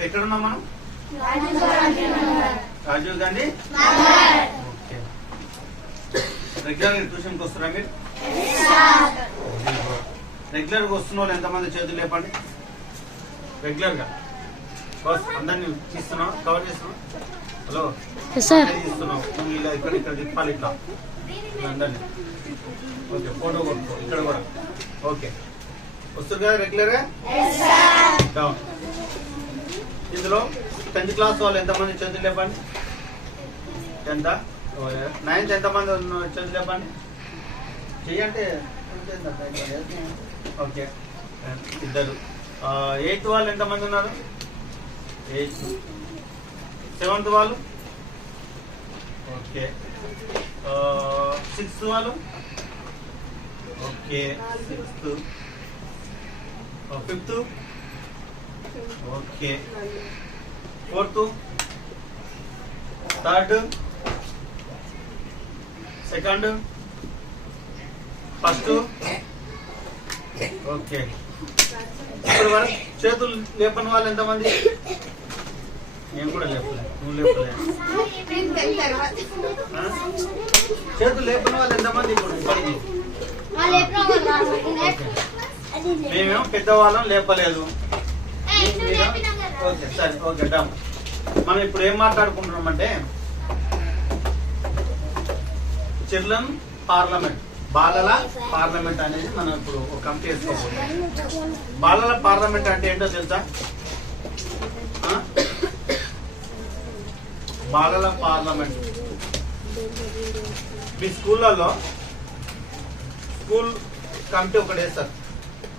ఇప్పుడు ఎక్కడ ఉన్నాం మనం? రాజీవ్ గాంధీ. ఓకే. రెగ్యులర్ ట్యూషన్కి వస్తున్నారా మీరు? రెగ్యులర్గా వస్తున్న వాళ్ళు ఎంతమంది చేతులు లేపండి. రెగ్యులర్గా అందరినీ తీస్తున్నావు, కవర్ చేస్తున్నావు. హలో తీస్తున్నావు, నువ్వు ఇలా ఇక్కడ ఇక్కడ తిప్పాలి, ఇట్లా అందరినీ. ఓకే, ఫోటో కొట్టుకో ఇక్కడ కూడా. ఓకే, వస్తుంది కదా రెగ్యులర్గా? డౌన్. ఇందులో 10th క్లాస్ వాళ్ళు ఎంతమంది చేతులు లేపండి. 10th 9th ఎంతమంది చేతులు లేపండి. చెయ్యంటే ఓకే, 2. 8th వాళ్ళు ఎంతమంది ఉన్నారు? 8. 7th వాళ్ళు ఓకే. 6th వాళ్ళు okay. 6th. 5th okay. 4th. 3rd. 2nd. 1st. Okay. ఇప్పుడు వరకు చేతులు లేపని వాళ్ళు ఎంతమంది? నేను కూడా లేపలే, నువ్వు లేపలే. చేతులు లేపని వాళ్ళు ఎంతమంది ఇప్పుడు ఇప్పటికి? మేమేమో పెద్దవాళ్ళం లేపలేదు. ఓకే సరే, ఓకే డన్. మనం ఇప్పుడు ఏం మాట్లాడుకుంటున్నామంటే చిల్డ్రన్ పార్లమెంట్, బాలల పార్లమెంట్ అనేది మనం ఇప్పుడు ఒక కమిటీ వేసుకోబోతున్నాం. బాలల పార్లమెంట్ అంటే ఏంటో తెలుసా? బాలల పార్లమెంట్ మీ స్కూళ్ళలో స్కూల్ కమిటీ ఒకటి వేస్తారు,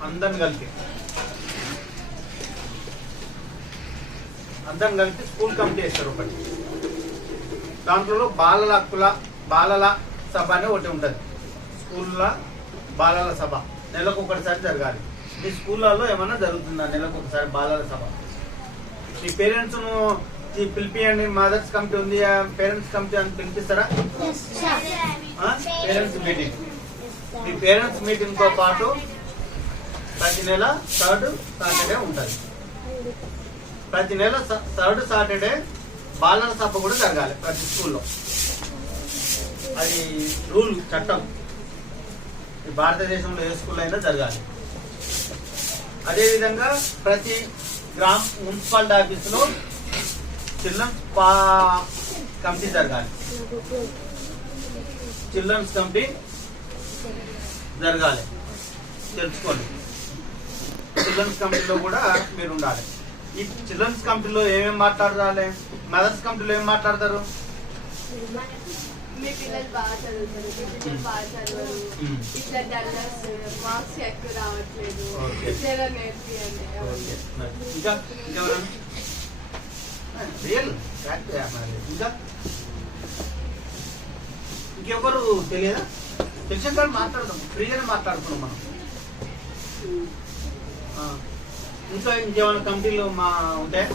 అందరిని కలిపి స్కూల్ కమిటీ వేస్తారు ఒకటి. దాంట్లో బాలల హక్కుల బాలల సభ అని ఒకటి ఉంటుంది. స్కూల్లో బాలల సభ నెలకు ఒకటిసారి జరగాలి. మీ స్కూళ్ళలో ఏమన్నా జరుగుతుందా నెలకు ఒకసారి బాలల సభ? మీ పేరెంట్స్ను పిలిపియండి. మదర్స్ కమిటీ ఉంది, పేరెంట్స్ కమిటీ అని పిలిపిస్తారా? Parents meeting. మీ పేరెంట్స్ మీటింగ్ తో పాటు ప్రతి నెల 3rd సాటర్డే ఉంటుంది. ప్రతి నెల 3rd సాటర్డే బాలల సభ కూడా జరగాలి ప్రతి స్కూల్లో. అది రూల్, చట్టం. ఈ భారతదేశంలో ఏ స్కూల్ అయినా జరగాలి. అదేవిధంగా ప్రతి మున్సిపాలిటీ ఆఫీసులో చిల్డ్రన్స్ కమిటీ జరగాలి. చిల్డ్రన్స్ కమిటీ జరగాలి, తెలుసుకోండి. చిల్డ్రన్స్ కమిటీలో కూడా మీరు ఉండాలి. ఈ చిల్డ్రన్స్ కమిటీలో ఏమేమి మాట్లాడాలి? మదర్స్ కమిటీలో ఏం మాట్లాడతారు? మీ పిల్లలు బాగా చదువుతారు, మీ పిల్లలు బాగా చదవరు, ఇట్లా డల్లర్స్, మార్క్స్ ఎక్కువ రావట్లేదు, ఇట్లా నేర్పియండి. ఇంకా ఇంకెవరు తెలియదా? తెలిసిన కాదు మాట్లాడదాం, ఫ్రీగానే మాట్లాడుకున్నాం మనం. ఇంకా ఇంకేమైనా కమిటీలు ఉంటాయా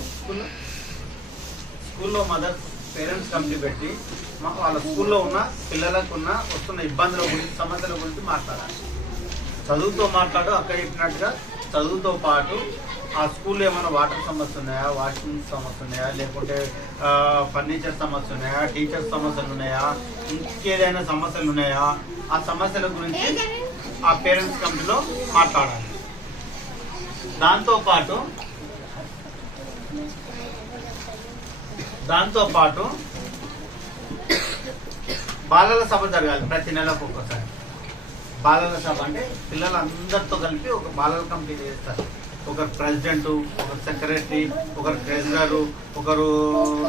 స్కూల్లో మదర్స్ పేరెంట్స్ కమిటీ పెట్టి వాళ్ళ స్కూల్లో ఉన్న పిల్లలకు వస్తున్న ఇబ్బందుల గురించి, సమస్యల గురించి మాట్లాడాలి. చదువుతో మాట్లాడు, అక్క చెప్పినట్టుగా చదువుతో పాటు ఆ స్కూల్లో ఏమైనా వాటర్ సమస్య ఉన్నాయా, వాష్రూమ్ సమస్య ఉన్నాయా, లేకుంటే ఫర్నిచర్ సమస్య ఉన్నాయా, టీచర్స్ సమస్యలు ఉన్నాయా, ఇంకేదైనా సమస్యలు ఉన్నాయా, ఆ సమస్యల గురించి ఆ పేరెంట్స్ కమిటీలో మాట్లాడాలి. దాంతో పాటు బాలల సభ జరగాలి ప్రతి నెలకు ఒక్కసారి. బాలల సభ అంటే పిల్లలందరితో కలిపి ఒక బాలల కమిటీ చేస్తారు. ఒకరు ప్రెసిడెంట్, ఒకరు సెక్రటరీ, ఒకరు ట్రెజరరు, ఒకరు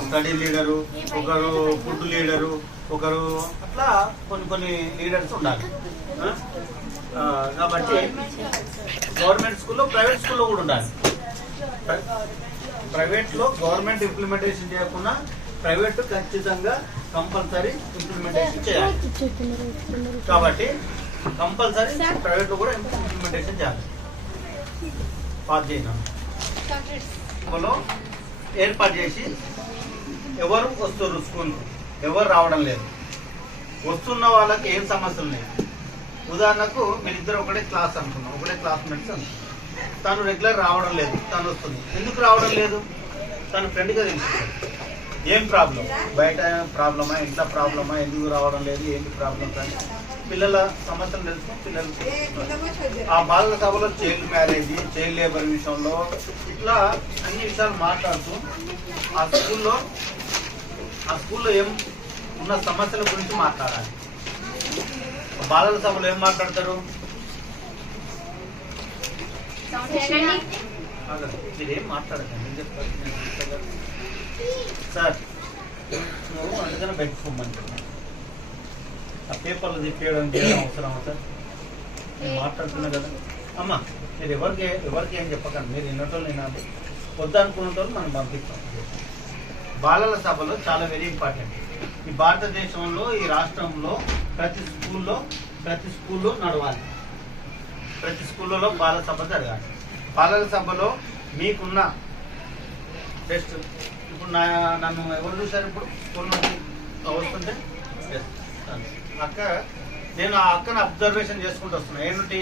స్టడీ లీడరు, ఒకరు ఫుడ్ లీడరు, ఒకరు అట్లా కొన్ని లీడర్స్ ఉండాలి. కాబట్టి గవర్నమెంట్ స్కూల్లో, ప్రైవేట్ స్కూల్లో కూడా ఉండాలి. ప్రైవేట్లో గవర్నమెంట్ ఇంప్లిమెంటేషన్ చేయకుండా ప్రైవేట్ ఖచ్చితంగా కంపల్సరీ ఇంప్లిమెంటేషన్ చేయాలి. కాబట్టి కంపల్సరీ ప్రైవేట్ లో కూడా ఇంప్లిమెంటేషన్ చేయాలి. ఏర్పాటు చేసి ఎవరు వస్తున్నారు స్కూల్, ఎవరు రావడం లేదు, వస్తున్న వాళ్ళకి ఏం సమస్యలు ఉన్నాయి. ఉదాహరణకు మీరిద్దరు ఒకటే క్లాస్ అనుకున్నాం, ఒకటే క్లాస్మేట్స్ అనుకున్నాం. తను రెగ్యులర్ రావడం లేదు, తను వస్తుంది. ఎందుకు రావడం లేదు? తన ఫ్రెండ్గా తెలుసుకుంటాడు. ఏం ప్రాబ్లం, బయట ప్రాబ్లమా, ఇంట్లో ప్రాబ్లమా, ఎందుకు రావడం లేదు, ఏంటి ప్రాబ్లం కానీ పిల్లల సమస్యలు తెలుసుకుని పిల్లలు ఆ బాలల సభలో చైల్డ్ మ్యారేజ్, చైల్డ్ లేబర్ విషయంలో ఇట్లా అన్ని విషయాలు మాట్లాడుతూ ఆ స్కూల్లో ఏం ఉన్న సమస్యల గురించి మాట్లాడాలి. బాలల సభలో ఏం మాట్లాడతారు? మీరేం మాట్లాడకండి, ఏం చెప్తారు సార్? నువ్వు అందుకనే పెట్టుకోమంటున్నా, ఆ పేపర్లు తిప్పేయడం చేయడం అవసరమా సార్? నేను మాట్లాడుతున్నా కదా అమ్మ, మీరు ఎవరికి ఏం చెప్పకండి, మీరు వినటోళ్ళు వినాలి, వద్దనుకునేటోళ్ళు మనం పంపిస్తాం. బాలల సభలో చాలా వెరీ ఇంపార్టెంట్. ఈ భారతదేశంలో, ఈ రాష్ట్రంలో ప్రతి స్కూల్లో నడవాలి. ప్రతి స్కూళ్ళలో బాలల సభ జరగాలి. బాలల సభలో మీకున్న బెస్ట్, ఇప్పుడు నన్ను ఎవరు చూశారు? ఇప్పుడు స్కూల్ నుండి వస్తుంటే అక్క, నేను ఆ అక్కను అబ్జర్వేషన్ చేసుకుంటూ వస్తున్నా. ఏంటి,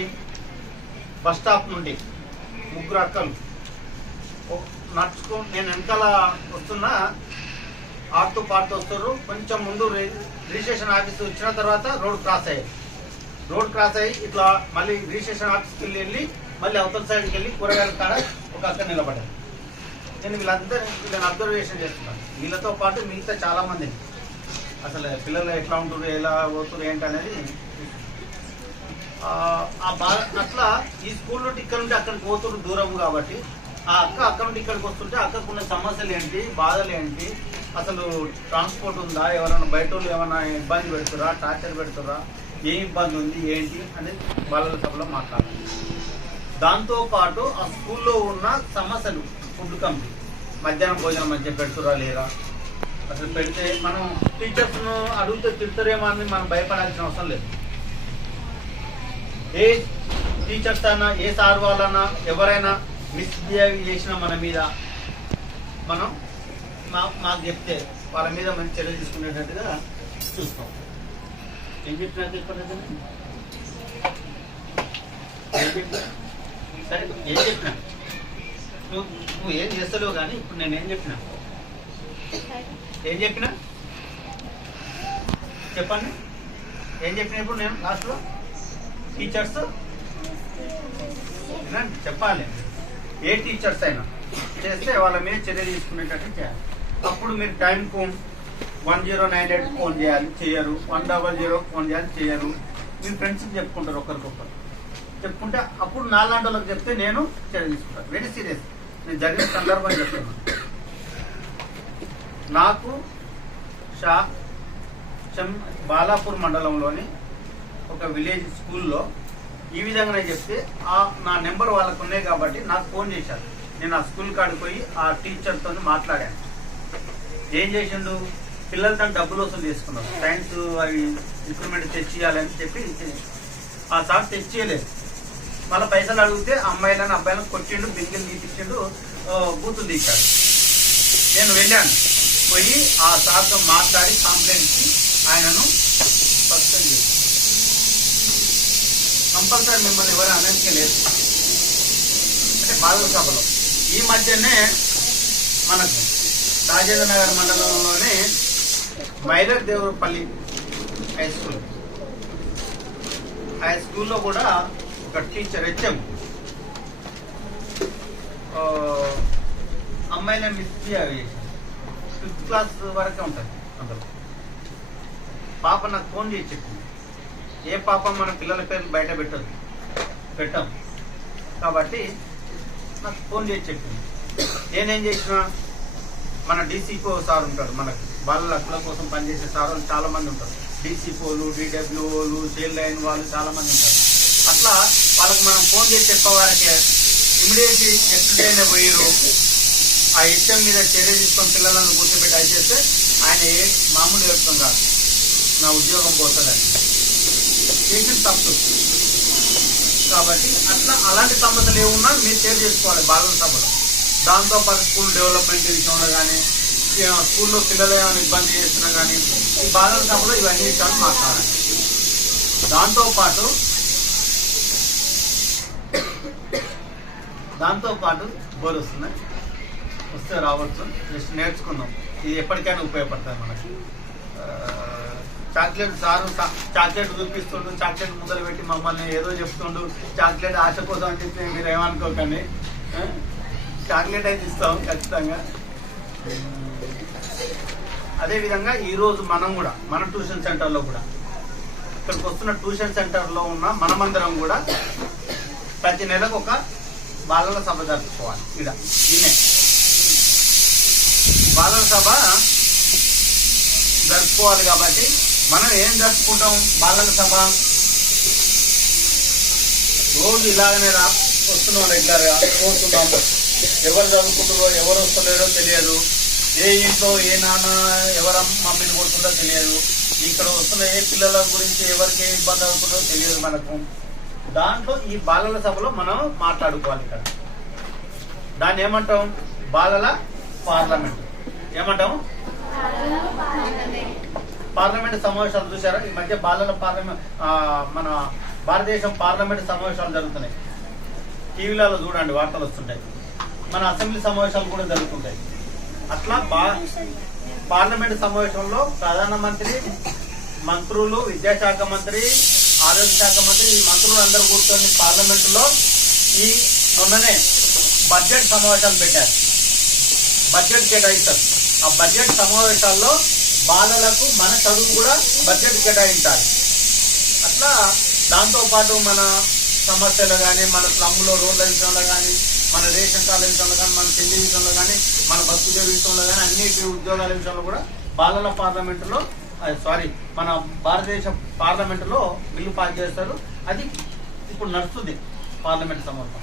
బస్ స్టాప్ నుండి 3 అక్కలు నడుచుకో, నేను వెనకాల వస్తున్నా, ఆడుతూ పాడుతూ వస్తారు. కొంచెం ముందు రిజిస్ట్రేషన్ ఆఫీస్ వచ్చిన తర్వాత రోడ్ క్రాస్ అయ్యి ఇట్లా మళ్ళీ రిజిస్ట్రేషన్ ఆఫీస్కి వెళ్ళి మళ్ళీ అవతల సైడ్కి వెళ్ళి కూరగాయల కాడ ఒక అక్క నిలబడ్డారు. నేను వీళ్ళని అబ్జర్వేషన్ చేస్తున్నాను. వీళ్ళతో పాటు మిగతా చాలా మంది అసలు పిల్లలు ఎట్లా ఉంటున్నారు, ఎలా పోతున్నారు ఏంటి అనేది అట్లా ఈ స్కూల్ నుండి ఇక్కడ నుండి అక్కడికి పోతున్నారు దూరం కాబట్టి ఆ అక్క అక్కడ నుండి ఇక్కడికి వస్తుంటే అక్కకు ఉన్న సమస్యలు ఏంటి, బాధలు ఏంటి, అసలు ట్రాన్స్పోర్ట్ ఉందా, ఎవరైనా బయట వాళ్ళు ఏమైనా ఇబ్బంది పెడుతురా, టార్చర్ పెడుతురా, ఏ ఇబ్బంది ఉంది ఏంటి అనేది బాలల సభలో మాట్లాడాలి. దాంతోపాటు ఆ స్కూల్లో ఉన్న సమస్యలు, ఫుడ్ కమిటీ, మధ్యాహ్నం భోజనం మంచిగా పెడుతురా లేరా, అసలు పెడితే మనం టీచర్స్ను అడిగితే తిడతారేమో అని మనం భయపడాల్సిన అవసరం లేదు. ఏ టీచర్స్ అయినా, ఏ సార్ వాళ్ళైనా ఎవరైనా మిస్బిహేవ్ చేసిన మన మీద మనం మాకు చెప్తే వాళ్ళ మీద మంచి చర్య తీసుకునేటట్టుగా చూస్తాం. ఏం చెప్పినా చెప్పలేదు సరే, ఏం చెప్పినా నువ్వు ఏం చేస్తలేవు కానీ ఇప్పుడు నేను ఏం చెప్పినా చెప్పండి. ఏం చెప్పిన ఇప్పుడు నేను లాస్ట్లో టీచర్స్ చెప్పాలి. ఏ టీచర్స్ అయినా చేస్తే వాళ్ళ మీద చర్య తీసుకునేటట్టు చేయాలి. అప్పుడు మీరు టైంకు 1098 ఫోన్ చేయరు, 100 ఫోన్ చేయరు. మీ ఫ్రెండ్స్కి చెప్పుకుంటారు, ఒకరికొకరు చెప్పుకుంటే అప్పుడు నాలాంటి వాళ్ళకి చెప్తే నేను చర్య తీసుకుంటాను. వెరీ సీరియస్, నేను జరిగిన సందర్భం చెప్తున్నాను. నాకు బాలాపూర్ మండలంలోని ఒక విలేజ్ స్కూల్లో ఈ విధంగానే చెప్తే నా నెంబర్ వాళ్ళకు ఉన్నాయి కాబట్టి నాకు ఫోన్ చేశారు. నేను ఆ స్కూల్ కాడికి పోయి ఆ టీచర్తో మాట్లాడాను. ఏం చేసిండు, పిల్లలతో డబ్బులు వసూలు చేసుకున్నారు. సైన్స్ అవి ఇంప్రూవ్మెంట్ తెచ్చియాలని చెప్పి ఆ సార్ తెచ్చియలేదు. మళ్ళీ పైసలు అడిగితే అమ్మాయిలను అబ్బాయిలను కొట్టిండు, బింగిలు తీపించిండు, బూతులు తీశాడు. నేను వెళ్ళాను, పోయి ఆ సార్తో మాట్లాడి కంప్లైంట్ ఇచ్చి ఆయనను సస్పెండ్ చేశాను. కంపల్సరీ మిమ్మల్ని ఎవరు అనడానికి లేదు. అంటే బాలల సభలో ఈ మధ్యనే మనకు రాజేంద్ర నగర్ మండలంలోనే మైలర్ దేవరపల్లి హై స్కూల్లో కూడా ఒక టీచర్ హెచ్ఎం అమ్మాయిని మిస్బిహేవ్ చేసి 5th క్లాస్ వరకే ఉంటుంది అందులో. పాప నాకు ఫోన్ చేసి చెప్పింది, ఏ పాప మన పిల్లల పేర్లు బయట పెట్టాం కాబట్టి నాకు ఫోన్ చేసి చెప్పింది. నేనేం చేసిన, మన డీసీపో సార్ ఉంటారు, మనకు బాలల హక్కుల కోసం పనిచేసే సార్ వాళ్ళు చాలా మంది ఉంటారు. డీసీపోలు, డీడబ్ల్యూఓలు, చైల్డ్ లైన్ వాళ్ళు చాలా మంది ఉంటారు. అట్లా వాళ్ళకి మనం ఫోన్ చేసి చెప్పేవారికి ఇమీడియట్లీ ఎస్టర్డేనే పోయారు. ఆ హెచ్ఎం మీద చర్య తీసుకొని పిల్లలను కూర్చోబెట్టి అది చేస్తే ఆయన మామూలు వ్యక్తం కాదు, నా ఉద్యోగం పోతుందని చేసిన తప్పు. కాబట్టి అట్లా అలాంటి సమస్యలు ఏమున్నా మీరు షేర్ చేసుకోవాలి బాలల సభలో. దాంతోపాటు స్కూల్ డెవలప్మెంట్ విషయంలో కానీ, స్కూల్లో పిల్లలు ఏమైనా ఇబ్బంది చేస్తున్నా కానీ ఈ బాలల సభలో ఇవన్నీ విషయాలు మాట్లాడాలి. దాంతోపాటు బోర్ వస్తున్నాయి. వస్తే రావచ్చు, జస్ట్ నేర్చుకుందాం. ఇది ఎప్పటికైనా ఉపయోగపడుతుంది మనకి. చాక్లెట్ సారు చాక్లెట్ చూపిస్తుండు, చాక్లెట్ ముందర పెట్టి మమ్మల్ని ఏదో చెప్తుండు, చాక్లెట్ ఆశ కోసం అని చెప్పి మీరు ఏమనుకోకండి. చాక్లెట్ అయితే ఇస్తాం ఖచ్చితంగా. అదేవిధంగా ఈరోజు మనం కూడా మన ట్యూషన్ సెంటర్లో కూడా ఇక్కడికి వస్తున్న ట్యూషన్ సెంటర్లో ఉన్న మనమందరం కూడా ప్రతి నెలకు ఒక బాలల సభ జరుపుకోవాలి. దీన్నే బాలల సభ జరుపుకోవాలి. కాబట్టి మనం ఏం జరుపుకుంటాం? బాలల సభ రోజు ఇలాగనే వస్తున్నాం, రెగ్యులర్గా పోతున్నాం. ఎవరు చదువుకుంటారో ఎవరు వస్తలేరో తెలియదు. ఏ ఇంట్లో ఏ నాన్న ఎవరు మమ్మీని కొడుతుందో తెలియదు. ఇక్కడ వస్తున్న ఏ పిల్లల గురించి ఎవరికి ఏ ఇబ్బంది అవుతుందో తెలియదు మనకు. దాంట్లో ఈ బాలల సభలో మనం మాట్లాడుకోవాలి. ఇక్కడ దాన్ని ఏమంటాం? బాలల పార్లమెంట్. ఏమంటాం? పార్లమెంట్ సమావేశాలు చూసారా? ఈ మధ్య బాలల పార్లమెంట్ మన భారతదేశం పార్లమెంట్ సమావేశాలు జరుగుతున్నాయి. టీవీలలో చూడండి, వార్తలు వస్తుంటాయి. మన అసెంబ్లీ సమావేశాలు కూడా జరుగుతుంటాయి. అట్లా పార్లమెంట్ సమావేశంలో ప్రధానమంత్రి, మంత్రులు, విద్యాశాఖ మంత్రి, ఆరోగ్య శాఖ మంత్రి, ఈ మంత్రులు అందరూ కూర్చొని పార్లమెంటులో ఈ మొన్ననే బడ్జెట్ సమావేశాలు పెట్టారు. బడ్జెట్ కేటాయిస్తారు. ఆ బడ్జెట్ సమావేశాల్లో బాలలకు మన చదువు కూడా బడ్జెట్ కేటాయించాలి. అట్లా దాంతోపాటు మన సమస్యలు కానీ, మన స్లమ్లో రోడ్ల విషయంలో కానీ, మన రేషన్ కార్డుల విషయంలో కానీ, మన పెళ్లి విషయంలో కానీ, మన బతుకుల విషయంలో కానీ, అన్నిటి ఉద్యోగాల విషయంలో కూడా బాలల పార్లమెంటులో మన భారతదేశ పార్లమెంటులో బిల్లు పాస్ చేస్తారు. అది ఇప్పుడు నడుస్తుంది పార్లమెంట్ సమావేశం.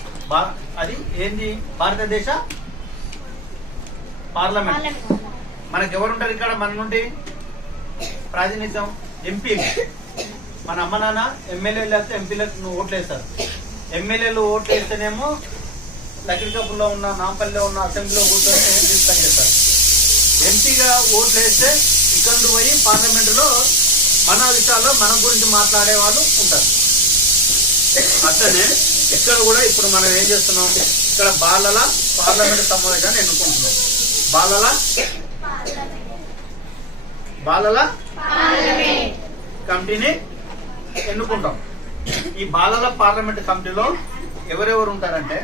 అది ఏంది? భారతదేశ పార్లమెంట్. మనకు ఎవరుంటారు ఇక్కడ? మన నుండి ప్రాతినిధ్యం ఎంపీలు. మన అమ్మ నాన్న ఎమ్మెల్యేలు లేకపోతే ఎంపీలకు ఓట్లు వేస్తారు. ఎమ్మెల్యేలు ఓట్లు వేస్తేనేమో లక్కిడికప్పులో ఉన్న, నాంపల్లిలో ఉన్న అసెంబ్లీలో కూర్చొని డిస్కస్ చేస్తారు. ఎంపీగా ఓట్లు వేస్తే ఇక్కడ పోయి పార్లమెంటులో మన విషయాల్లో మన గురించి మాట్లాడే వాళ్ళు ఉంటారు. అట్లనే ఇక్కడ కూడా ఇప్పుడు మనం ఏం చేస్తున్నాం? ఇక్కడ బాలల పార్లమెంట్ సమావేశాన్ని ఎన్నుకుంటున్నాం. బాలల కమిటీని ఎన్నుకుంటాం. ఈ బాలల పార్లమెంట్ కమిటీలో ఎవరెవరు ఉంటారంటే,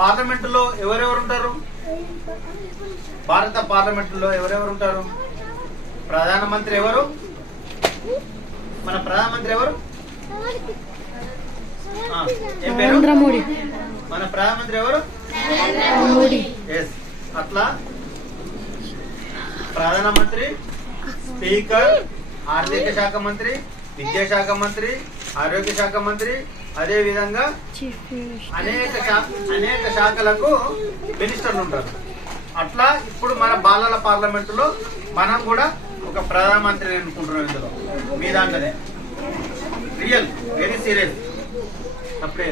పార్లమెంటులో ఎవరెవరు ఉంటారు? భారత పార్లమెంటులో ఎవరెవరు ఉంటారు? ప్రధానమంత్రి ఎవరు? మన ప్రధానమంత్రి ఎవరు? నరేంద్ర మోడీ. మన ప్రధానమంత్రి ఎవరు? మోడీ. ఎస్. అట్లా ప్రధానమంత్రి, స్పీకర్, ఆర్థిక శాఖ మంత్రి, విద్యాశాఖ మంత్రి, ఆరోగ్య శాఖ మంత్రి, అదే విధంగా అనేక శాఖలకు మినిస్టర్లు ఉంటారు. అట్లా ఇప్పుడు మన బాలల పార్లమెంటులో మనం కూడా ఒక ప్రధానమంత్రిని ఎన్నుకుంటున్నాం. ఇందులో మీ దాంట్లోనే రియల్ వెరీ సీరియస్ అప్పుడే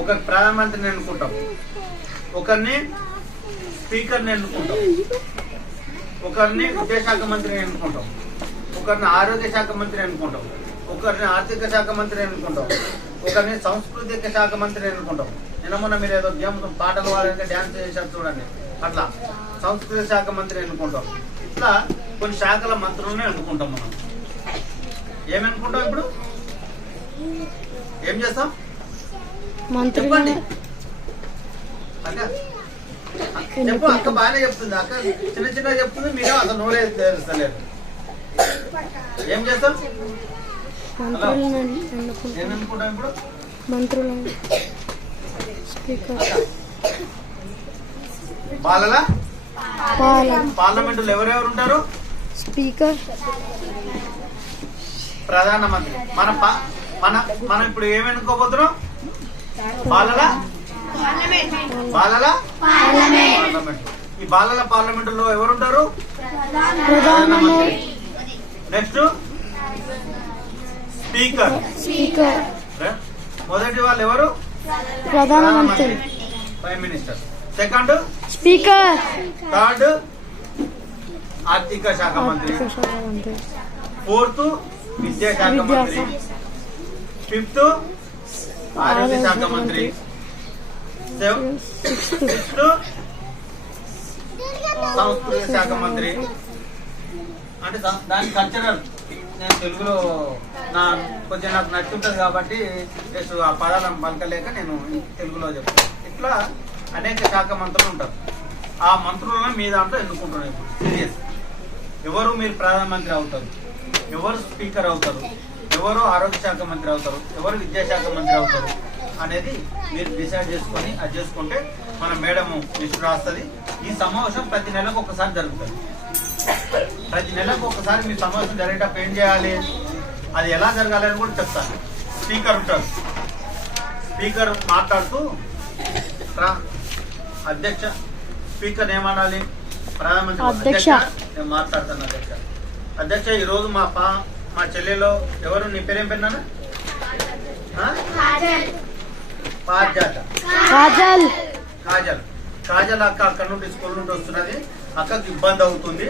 ఒక ప్రధానమంత్రిని ఎన్నుకుంటాం, ఒకరిని స్పీకర్ని ఎన్నుకుంటాం, ఒకరిని విద్యాశాఖ మంత్రిని ఎన్నుకుంటాం, ఒకరిని ఆరోగ్య శాఖ మంత్రిని ఎన్నుకుంటాం, ఒకరిని ఆర్థిక శాఖ మంత్రిని ఎన్నుకుంటాం, ఒకరిని సాంస్కృతిక శాఖ మంత్రిని ఎన్నుకుంటాం. నిన్న మీరు ఏదో గేమ్ పాటలు వాడడానికి డ్యాన్స్ చేశారు చూడండి, అట్లా సంస్కృతి శాఖ మంత్రి ఎన్నుకుంటాం. ఇట్లా కొన్ని శాఖల మంత్రులనే ఎన్నుకుంటాం. మనం ఏమనుకుంటాం? ఇప్పుడు ఏం చేస్తాం? చెప్పండి అక్క. చెప్పు అక్క, బాగానే చెప్తుంది అక్క, చిన్న చిన్నగా చెప్తుంది. మీరు అసలు నోరే తెలుస్తలేదు. ఏం చేస్తాం? ఏమనుకుంటాం ఇప్పుడు? మంత్రులు, స్పీకర్, బాలల పార్లమెంటులో ఎవరెవరు ఉంటారు? స్పీకర్, ప్రధానమంత్రి. మనం ఇప్పుడు ఏమనుకోబోతున్నాం? బాలల పార్లమెంట్. ఈ బాలల పార్లమెంటులో ఎవరుంటారు? ప్రధానమంత్రి. Next speaker. మొదటి వాళ్ళు ఎవరు? ప్రధానమంత్రి, prime minister. Second speaker. Third ఆర్థిక శాఖ మంత్రి. ఫోర్త్ విద్యాశాఖ మంత్రి. ఫిఫ్త్ ఆరోగ్య శాఖ మంత్రి. సిక్స్త్ సంస్కృతి శాఖ మంత్రి అంటే దాని కల్చరల్. నేను తెలుగులో కొంచెం నాకు నచ్చుంటుంది కాబట్టి జస్ట్ ఆ పదాలను పలకలేక నేను తెలుగులో చెప్తాను. ఇట్లా అనేక శాఖ మంత్రులు ఉంటారు. ఆ మంత్రులను మీ దాంట్లో ఎన్నుకుంటున్నారు. ఇప్పుడు సీరియస్ ఎవరు మీరు ప్రధానమంత్రి అవుతారు, ఎవరు స్పీకర్ అవుతారు, ఎవరు ఆరోగ్య శాఖ మంత్రి అవుతారు, ఎవరు విద్యాశాఖ మంత్రి అవుతారు అనేది మీరు డిసైడ్ చేసుకొని అది చేసుకుంటే మన మేడం లిస్టు రాస్తుంది. ఈ సమావేశం ప్రతి నెలకు ఒకసారి జరుగుతుంది. ప్రతి నెలకు ఒకసారి మీ సమావేశం జరిగేటప్పుడు ఏం చేయాలి, అది ఎలా జరగాలి అని కూడా చెప్తాను. స్పీకర్ ఉంటారు. స్పీకర్ మాట్లాడుతూ అధ్యక్ష, స్పీకర్ ఏమనాలి, ప్రధానమంత్రి అధ్యక్ష నేను మాట్లాడతాను. అధ్యక్ష ఈరోజు మా చెల్లెలో ఎవరు, నీ పేరేం పెన్నానా? కాజల్ అక్క అక్కడ నుండి స్కూల్ నుండి వస్తున్నది. అక్కకు ఇబ్బంది అవుతుంది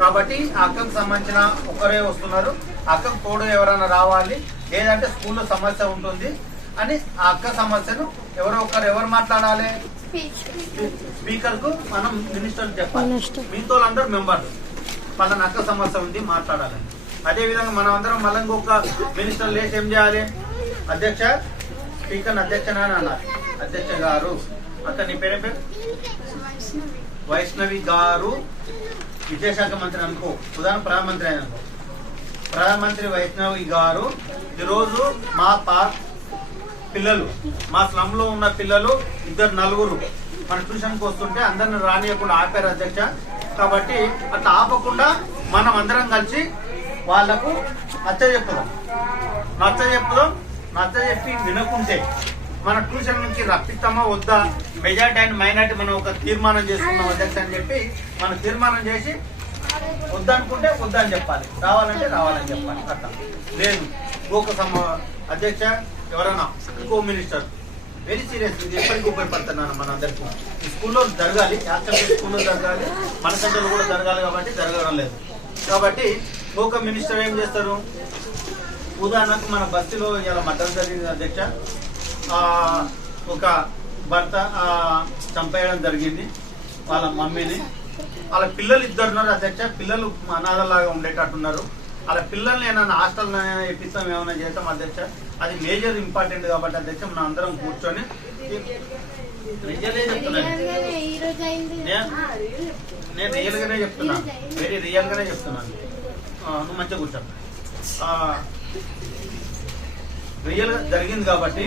కాబట్టి ఆ అక్కకు సంబంధించిన ఒకరే వస్తున్నారు. అక్కకు తోడు ఎవరైనా రావాలి, లేదంటే స్కూల్లో సమస్య ఉంటుంది అని ఆ అక్క సమస్యను ఎవరు మాట్లాడాలి, స్పీకర్ కు మనం మినిస్టర్ చెప్పాలి. మీతో అందరూ మెంబర్లు పలానా అక్క సమస్య ఉంది మాట్లాడాలని. అదే విధంగా మనం అందరం మళ్ళీ ఇంకొక మినిస్టర్ లేచి ఏం చేయాలి, అధ్యక్ష స్పీకర్ అధ్యక్ష అని అన్నారు. అధ్యక్ష గారు, అక్క నీ పేరేం పేరు? వైష్ణవి గారు విద్యాశాఖ మంత్రి అనుకో, ఉదాహరణ ప్రధానమంత్రి అని అనుకో. ప్రధానమంత్రి వైష్ణవి గారు ఈరోజు మా పిల్లలు, మా స్లమ్ లో ఉన్న పిల్లలు 2-4 మన ట్యూషన్కి వస్తుంటే అందరిని రానియకుండా ఆపారు అధ్యక్ష. కాబట్టి అట్లా ఆపకుండా మనం అందరం కలిసి వాళ్లకు నచ్చజెప్పుదాం. నచ్చజెప్పి వినకుంటే మన ట్యూషన్ నుంచి రప్పిస్తామా వద్దా, మెజార్టీ అండ్ మైనార్టీ మనం ఒక తీర్మానం చేసుకున్నాం అధ్యక్ష అని చెప్పి మనం తీర్మానం చేసి వద్దనుకుంటే వద్దని చెప్పాలి, రావాలంటే రావాలని చెప్పాలి. అట్లా లేదు అధ్యక్ష ఎవరైనా ఇంకో మినిస్టర్ వెరీ సీరియస్, ఇది ఎప్పటికీ ఉపయోగపడుతున్నాను మన అందరికీ. ఈ స్కూల్లో జరగాలి, యాక్చువల్గా స్కూల్లో జరగాలి, మన సెంటర్లో కూడా జరగాలి కాబట్టి జరగడం లేదు. కాబట్టి ఒక మినిస్టర్ ఏం చేస్తారు, ఉదాహరణకు మన బస్తీలో ఇలా మర్డర్ జరిగింది అధ్యక్ష. ఒక భర్త చంపేయడం జరిగింది వాళ్ళ మమ్మీని. వాళ్ళ పిల్లలు 2 ఉన్నారు అధ్యక్ష. పిల్లలు అనాథలాగా ఉండేటట్టున్నారు. వాళ్ళ పిల్లల్ని ఏమైనా హాస్టల్ ఎప్పిస్తాం, ఏమైనా చేస్తాం అధ్యక్ష. అది మేజర్ ఇంపార్టెంట్ కాబట్టి అధ్యక్ష మనం అందరం కూర్చొని నేను రియల్ గానే చెప్తున్నాను, వెరీ రియల్ గానే చెప్తున్నాను. నువ్వు మంచిగా కూర్చో. రియల్ గా జరిగింది కాబట్టి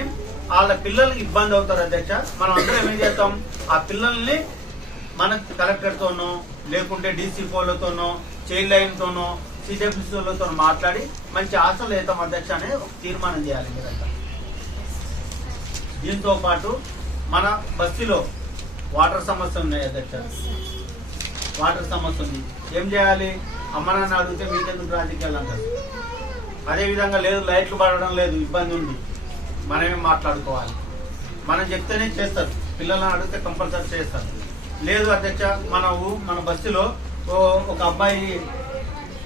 వాళ్ళ పిల్లలకి ఇబ్బంది అవుతారు అధ్యక్ష. మనం అందరం ఏం చేస్తాం, ఆ పిల్లల్ని మన కలెక్టర్ తోనో లేకుంటే డీసీఓలతోనో చైల్డ్ లైన్ తోనో సిడబ్ల్యూసీలతో మాట్లాడి మంచి ఆశలు వేస్తాం అధ్యక్ష అనే ఒక తీర్మానం చేయాలి మీరంతా. దీంతో పాటు మన బస్తీలో వాటర్ సమస్య ఉన్నాయి అధ్యక్ష. వాటర్ సమస్య ఉంది, ఏం చేయాలి, అమ్మ నాన్న అడిగితే మీకెందుకు రాజకీయాలు అంటారు. అదేవిధంగా లేదు, లైట్లు పడడం లేదు, ఇబ్బంది ఉంది, మనమే మాట్లాడుకోవాలి. మనం చెప్తేనే చేస్తారు, పిల్లలను అడిగితే కంపల్సరీ చేస్తారు. లేదు అధ్యక్ష మన బస్తీలో ఒక అబ్బాయి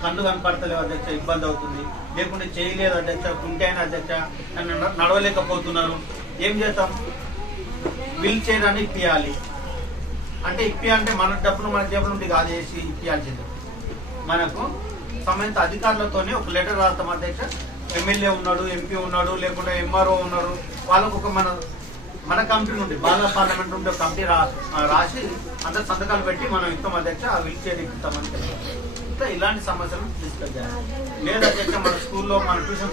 కళ్ళు కనపడతలేవు అధ్యక్ష, ఇబ్బంది అవుతుంది, లేకుంటే చేయలేదు అధ్యక్ష, కుంటైన అధ్యక్ష నడవలేకపోతున్నారు, ఏం చేస్తాం, వీల్ చైర్ అని ఇప్పియాలి. అంటే అంటే మన డబ్బులు మన జేబుల నుండి కాదు చేసి ఇప్పియాల్సింది. మనకు సంబంధిత అధికారులతోనే ఒక లెటర్ రాస్తాం అధ్యక్ష. ఎమ్మెల్యే ఉన్నాడు, ఎంపీ ఉన్నాడు, లేకుంటే ఎంఆర్ఓ ఉన్నారు, వాళ్ళకు ఒక మన కమిటీ నుండి బాగా పార్లమెంట్ నుండి ఒక కమిటీ రాసి అందరు సంతకాలు పెట్టి మనం ఇస్తాం అధ్యక్ష. ఆ వీల్ చైర్ ఇస్తామని తెలియదు. ఇలాంటి సమస్యలు డిస్కస్ చేయాలి. లేదు అధ్యక్ష మన స్కూల్లో మన ట్యూషన్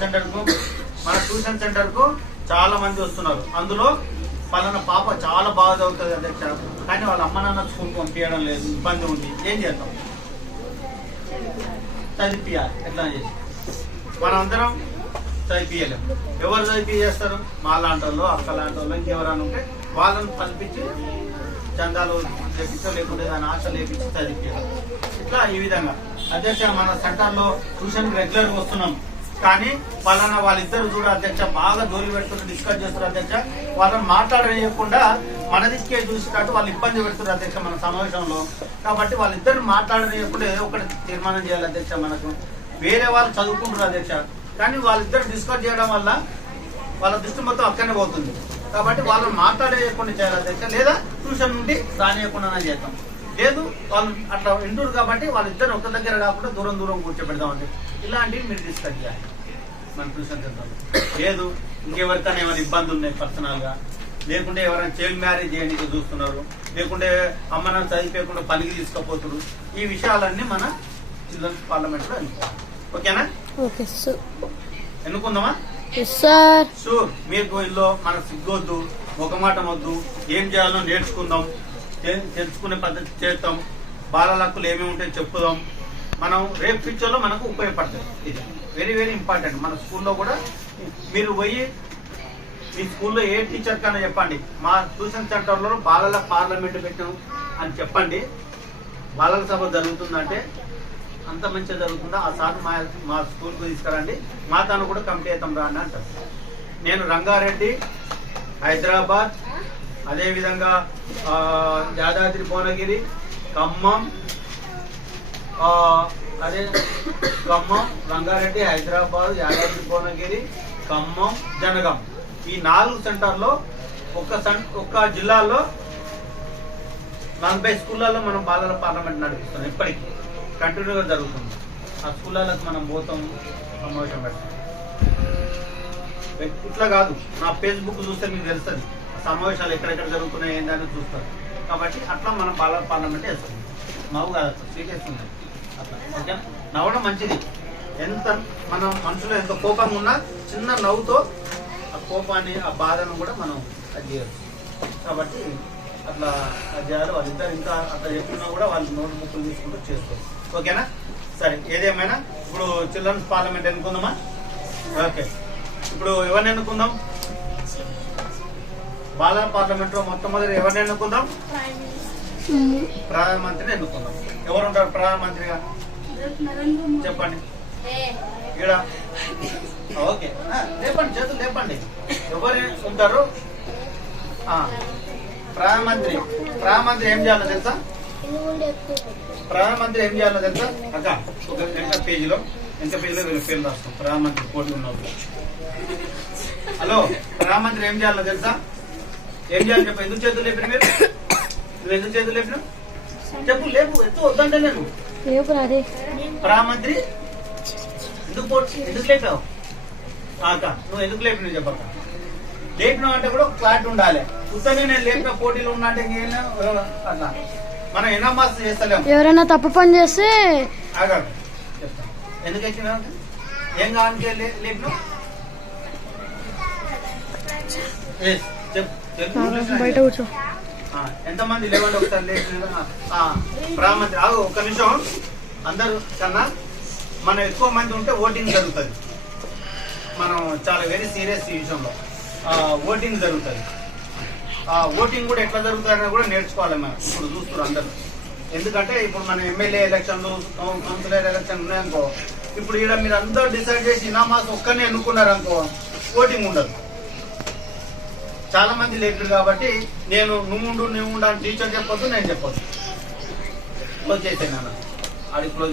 సెంటర్ కు చాలా మంది వస్తున్నారు, అందులో పలానా పాప చాలా బాగా చదువుతుంది అధ్యక్ష, కానీ వాళ్ళ అమ్మ నాన్న స్కూల్కి పంపించడం లేదు, ఇబ్బంది ఉంది, ఏం చేద్దాం, చదివియాలి. ఎట్లా చేసి మనం అందరం చదివియలేము. ఎవరు చదివిచేస్తారు, మా లాంటి వాళ్ళు, అక్క లాంటి వాళ్ళు, ఇంకెవరైనా ఉంటే వాళ్ళని కల్పించి చందాలు లేపించో లేకుంటే దాని ఆశ లేపించి చదివించాలి. ఇట్లా ఈ విధంగా అధ్యక్ష మన సెంటర్లో ట్యూషన్ రెగ్యులర్ గా వస్తున్నాం, కానీ వాళ్ళిద్దరు కూడా అధ్యక్ష బాగా జోలి పెడుతున్నారు, డిస్కస్ చేస్తారు అధ్యక్ష. వాళ్ళని మాట్లాడలేకుండా మన దిక్కే చూసేటట్టు వాళ్ళు ఇబ్బంది పెడుతున్నారు అధ్యక్ష మన సమావేశంలో. కాబట్టి వాళ్ళిద్దరిని మాట్లాడలేకుండా ఏదో ఒకటి తీర్మానం చేయాలి అధ్యక్ష. మనకు వేరే వాళ్ళు చదువుకుంటున్నారు అధ్యక్ష, కానీ వాళ్ళిద్దరు డిస్కస్ చేయడం వల్ల వాళ్ళ దృష్టి మొత్తం అక్కడనే పోతుంది. కాబట్టి వాళ్ళని మాట్లాడేయకుండా చేయాలి అధ్యక్ష, లేదా ట్యూషన్ నుండి రానియకుండా చేద్దాం. లేదు వాళ్ళు అట్లా వింటారు కాబట్టి వాళ్ళిద్దరు ఒక దగ్గర కాకుండా దూరం దూరం కూర్చోబెడదామండి. ఇలాంటివి మీరు డిస్కస్ చేయాలి మన ట్యూషన్ సెంటర్లో. లేదు ఇంకెవరికైనా ఏమైనా ఇబ్బందులు ఉన్నాయి పర్సనల్గా, లేకుంటే ఎవరైనా చైల్డ్ మ్యారేజ్ చేయడానికి చూస్తున్నారు, లేకుంటే అమ్మ నాన్న చదివిపోయకుండా పనికి తీసుకుపోతున్నారు, ఈ విషయాలన్నీ మన చిల్డ్రన్స్ పార్లమెంట్లో ఎన్నుకోవాలి. ఓకేనా? Okay sir. ఎన్నుకుందామా? Yes sir. షూర్. మీకు ఇందులో మనకు సిగ్గొద్దు, ముఖమాటం వద్దు, ఏం చేయాలో నేర్చుకుందాం, తెలుసుకునే పద్ధతి చేద్దాం, బాలల హక్కులు ఏమేమి ఉంటాయో చెప్పుదాం. మనం రేపు ఫ్యూచర్లో మనకు ఉపయోగపడుతుంది. ఇది వెరీ వెరీ ఇంపార్టెంట్. మన స్కూల్లో కూడా మీరు పోయి మీ స్కూల్లో ఏ టీచర్ కన్నా చెప్పండి, మా ట్యూషన్ సెంటర్లో బాలల పార్లమెంట్ పెట్టాం అని చెప్పండి. బాలల సభ జరుగుతుందంటే అంత మంచిగా జరుగుతుందా, ఆ సార్ మా స్కూల్కి తీసుకురండి, మా తాను కూడా కమిటీ అవుతాం రా అని అంటారు. నేను రంగారెడ్డి, హైదరాబాద్, అదేవిధంగా యాదాద్రి భువనగిరి, ఖమ్మం, ఖమ్మం, రంగారెడ్డి, హైదరాబాద్, యాదాద్రి భువనగిరి, ఖమ్మం, జనగాం, ఈ 4 సెంటర్లో ఒక్క జిల్లాలో 40 స్కూళ్ళల్లో మనం బాలల పార్లమెంట్ నడిపిస్తున్నాం. ఇప్పటికీ కంటిన్యూగా జరుగుతుంది. ఆ స్కూళ్ళకి మనం పోతాం, సమావేశం పెడతాం. ఇట్లా కాదు, నా ఫేస్బుక్ చూస్తే మీకు తెలుస్తుంది సమావేశాలు ఎక్కడెక్కడ జరుగుతున్నాయి ఏందని చూస్తారు. కాబట్టి అట్లా మనం బాలల పార్లమెంట్ వేస్తాం. నవ్వు కాదు, స్వీకరిస్తుంది అట్లా. ఓకేనా? నవ్వడం మంచిది. ఎంత మన మనసులో ఎంత కోపంగా ఉన్నా చిన్న నవ్వుతో ఆ కోపాన్ని, ఆ బాధను కూడా మనం అది చేయొచ్చు. కాబట్టి అట్లా అది చేయాలి. వాళ్ళిద్దరు ఇంకా అట్లా చెప్పుకున్నా కూడా వాళ్ళు నోటు బుక్కులు తీసుకుంటూ చేసుకోవాలి. ఓకేనా? సరే, ఏదేమైనా ఇప్పుడు చిల్డ్రన్స్ పార్లమెంట్ ఎన్నుకుందామా? ఓకే. ఇప్పుడు ఎవరిని ఎన్నుకుందాం? బాలల పార్లమెంట్ లో మొట్టమొదటి ఎవరిని ఎన్నుకుందాం? ప్రధానమంత్రిని ఎన్నుకుందాం. ఎవరు ఉంటారు ప్రధానమంత్రిగా? చెప్పండి. ఇక్కడ ఓకే, లేపండి, చేతులు లేపండి. ఎవరు ఉంటారు? ప్రధానమంత్రి. ప్రధానమంత్రి ఏం చేయాలో తెలుసా? ప్రధానమంత్రి ఏం చేయాలో తెలుసా అక్క? ఒక వెనక పేజీలో వీళ్ళ పేర్లు రాస్తాం. ప్రధానమంత్రి పోటీ ఉన్నప్పుడు. హలో, ప్రధానమంత్రి ఏం చేయాలో తెలుసా? ఏం చేయాలి చెప్పు. ఎందుకు చేతులు లేపిన మీరు? నువ్వు ఎందుకు చేతులు లేపిన చెప్పు. లేపు, ఎత్తు వద్దంటే నేను. ప్రధానమంత్రి ఎందుకు లేపావు అక్క? నువ్వు ఎందుకు లేపిన చెప్పక్క. లేపిన అంటే కూడా క్లారిటీ ఉండాలి. ఉత్తనే నేను లేపిన పోటీలో ఉన్నా అంటే అట్లా మనం ఎనామాస్ చేస్తలేము. ఎవరైనా తప్పు పని చేస్తే ఆగాడు చెప్తా. ఎందుకు వచ్చిన ఏం కావాలంటే లేపిన బయట కూర్చో. ఎంతమంది లేవండి ఒకసారి లేపిన ప్రధానమంత్రి. ఆగు ఒక్క నిమిషం. అందరూ కన్నా మనం ఎక్కువ మంది ఉంటే ఓటింగ్ జరుగుతుంది. మనం చాలా వెరీ సీరియస్ ఈ విషయంలో ఓటింగ్ జరుగుతుంది. ఆ ఓటింగ్ కూడా ఎట్లా జరుగుతుందని కూడా నేర్చుకోవాలి మనం. ఇప్పుడు చూస్తున్నారు అందరూ. ఎందుకంటే ఇప్పుడు మన ఎమ్మెల్యే ఎలక్షన్లు, కౌన్సిలర్ ఎలక్షన్ ఉన్నాయనుకో, ఇప్పుడు ఇక్కడ మీరు అందరూ డిసైడ్ చేసి ఇనామాస్ ఒక్కరిని ఎన్నుకున్నారనుకో, ఓటింగ్ ఉండదు. చాలా మంది లేపారు కాబట్టి నువ్వు ఉండు అని టీచర్ చెప్పొద్దు, నేను చెప్పొద్దు. క్లోజ్ చేసాను. అది క్లోజ్